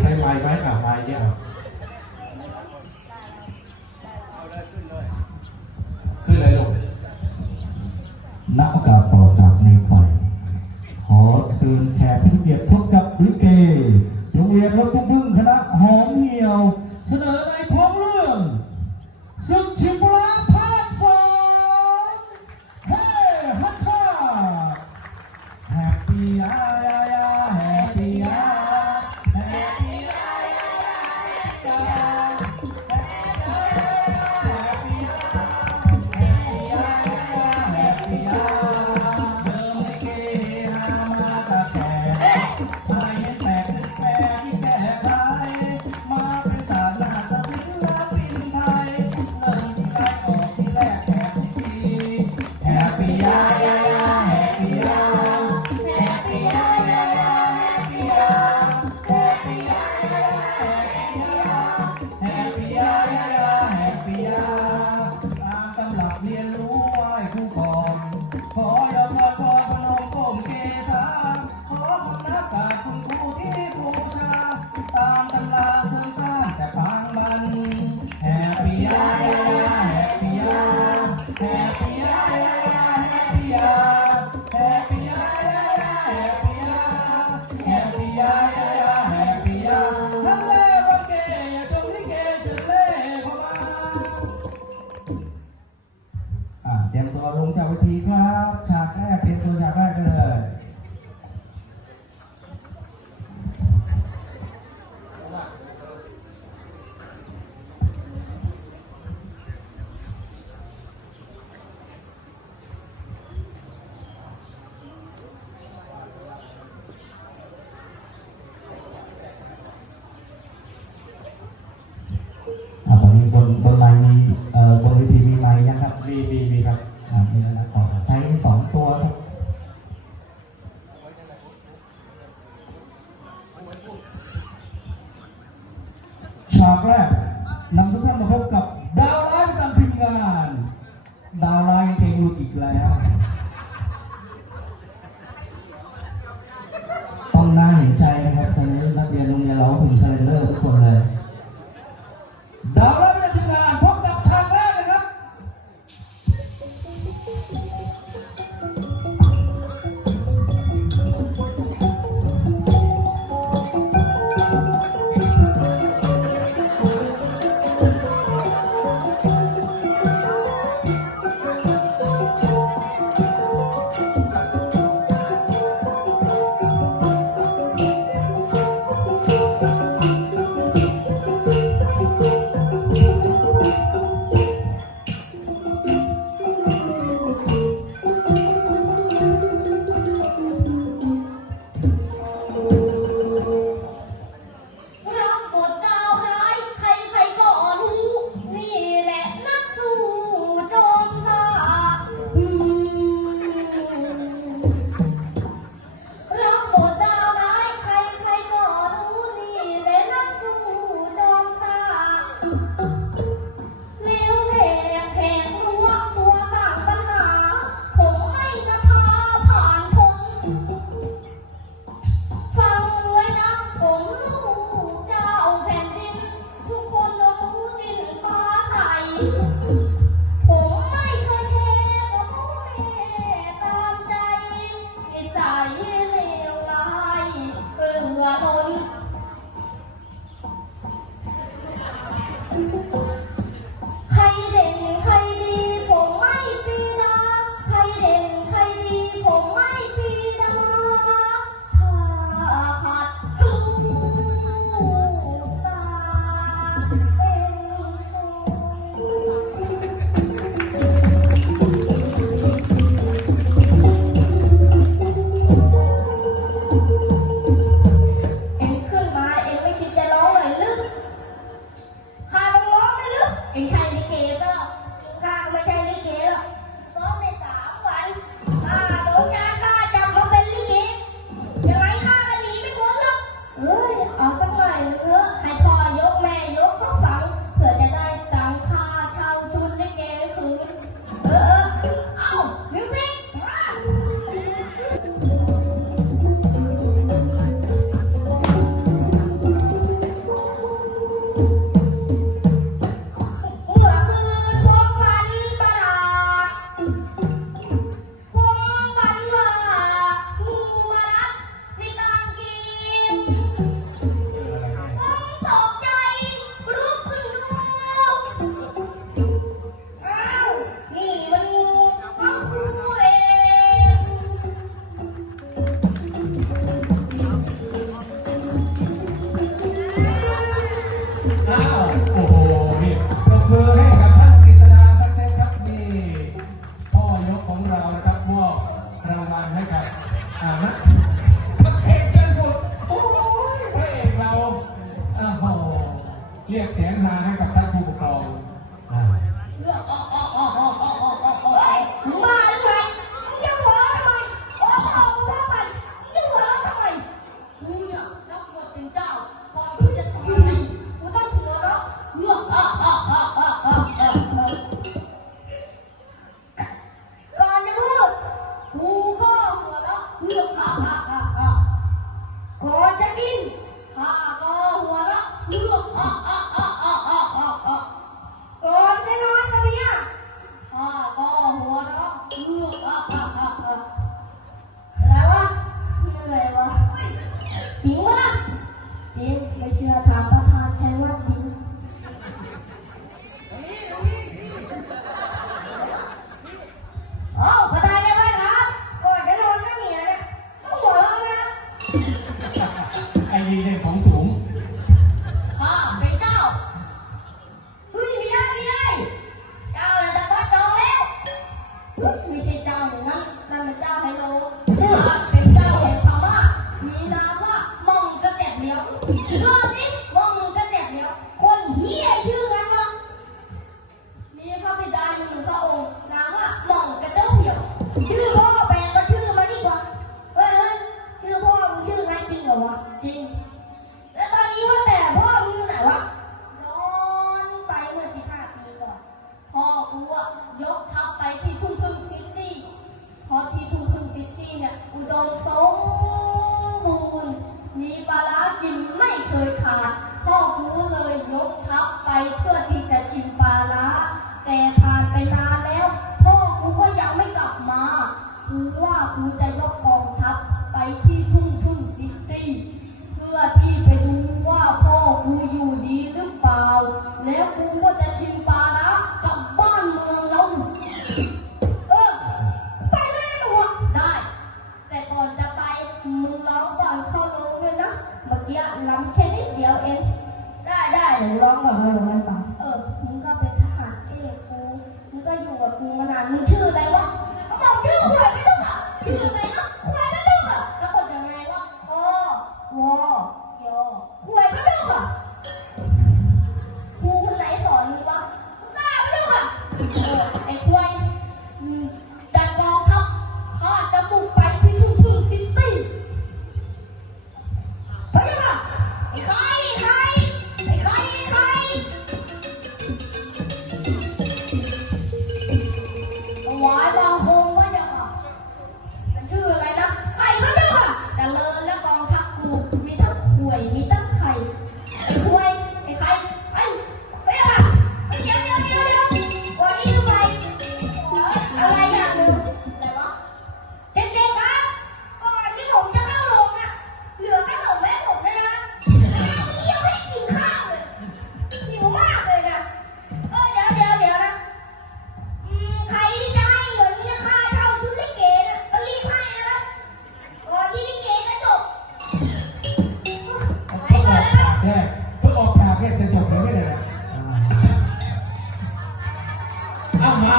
ใช้ไม้ไหมอะไม้เนี่ยอะขึ้นเลยลูกนักกาต่อจากในไปขอเชิญแขกผู้เกียทุ ไม่ใช่ใจ เลยขาดพ่อรู้เลยยกทัพไปเพื่อที่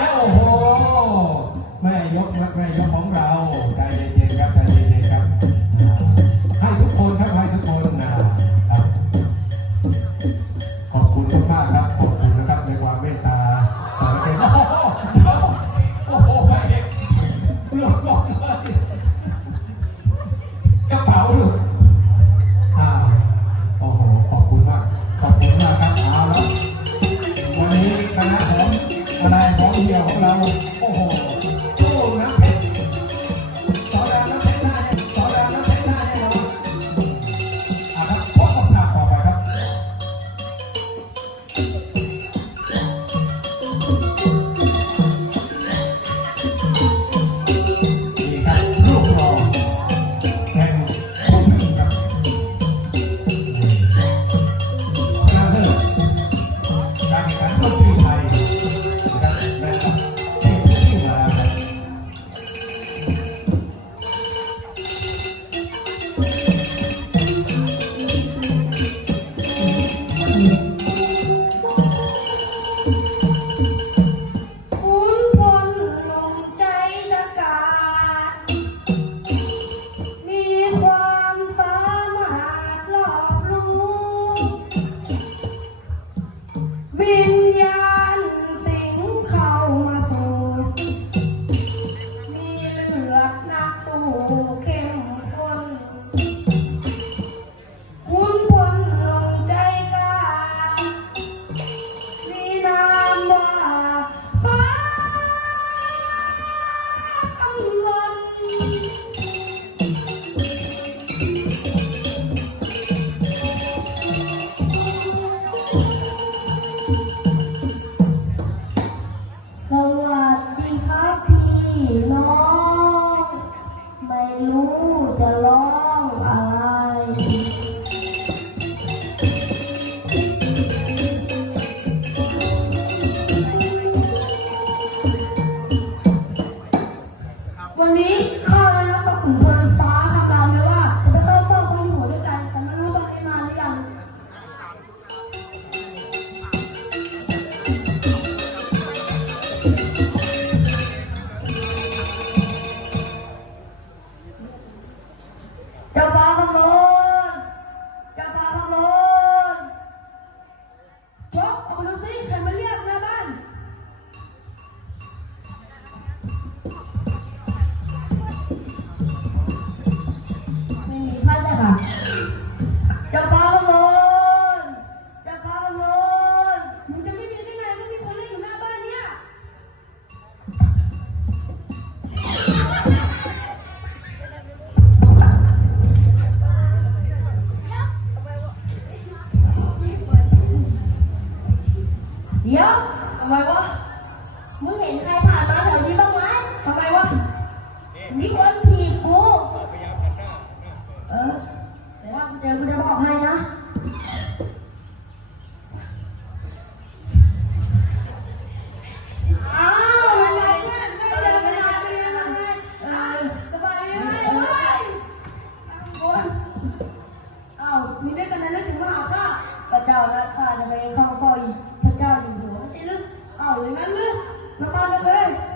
แล้วโอ้โหแม่ยกแม่ยกของเราใจเลย 十他妈的没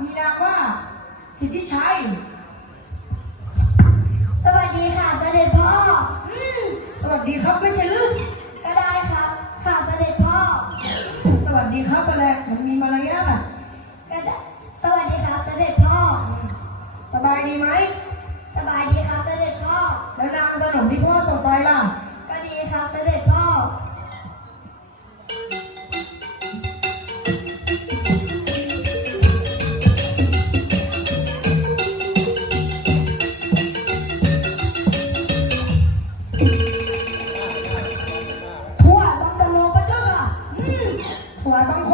มีนามว่าสิทธิชัย สวัสดีค่ะเสด็จพ่ออสวัสดีครับไม่ใช่ลึกก็ได้ครับ ค่ะเสด็จพ่อ สวัสดีครับอะไรมันมีมารยาทก็ไสวัสดีครับเสด็จพ่อ สบายดีไหม สบายดีครับเสด็จพ่อ แล้วนางสนมที่พ่อต่อไปล่ะ ก็ดีครับเสด็จพ่อ 来当花。